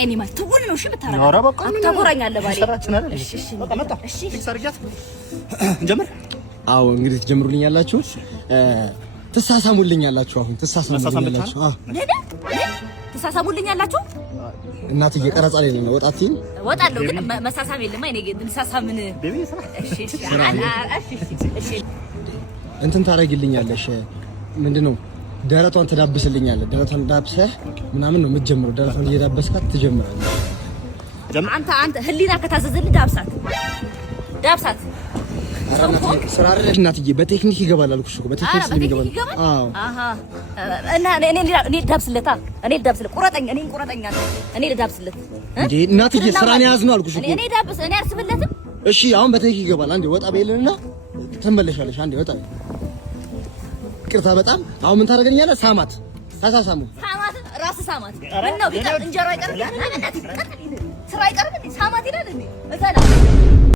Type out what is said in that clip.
የኔ ማለት ትውን ነው። እሺ ብታረጋ አታጎራኛለህ ባሌ። እሺ በቃ መጣ። እሺ ፊክስ አድርጊያት እንጀምር። አዎ እንግዲህ ትጀምሩልኛላችሁ፣ ትሳሳሙልኛላችሁ። አሁን ትሳሳሙልኛላችሁ። ትሳሳሙልኛላችሁ። እናትዬ ቀረጻ ላይ ነው። ወጣትኝ ወጣለሁ ግን መሳሳም የለም። እኔ ግን እንሳሳምን። እሺ እንትን ታረጊልኛለሽ። ምንድነው ደረቷን ትዳብስልኛለህ። ደረቷን ዳብሰህ ምናምን ነው የምትጀምረው። ደረቷን እየዳበስካት ትጀምራለህ። አንተ ህሊና ከታዘዘልህ ዳብሳት። ስራ አይደል እናትዬ? በቴክኒክ ይገባል አልኩሽ እኮ በቴክኒክ ይገባል። አዎ እና እኔ ዳብስለታ እኔ ቁረጠኛ እኔ ልዳብስለት እንዴ እናትዬ? ስራን ያዝ ነው አልኩሽ እኮ እኔ ዳብስ እኔ አርስብለትም። እሺ አሁን በቴክኒክ ይገባል። አንዴ ወጣ በይልና ትመለሻለሽ። አንዴ ወጣ በይ። ይቅርታ በጣም አሁን ምን ታደርገኛለህ? ሳማት ራስህ ሳማት። ምን ነው እንጀራ አይቀርም? ስራ አይቀርም? ሳማት ይላል እንዴ?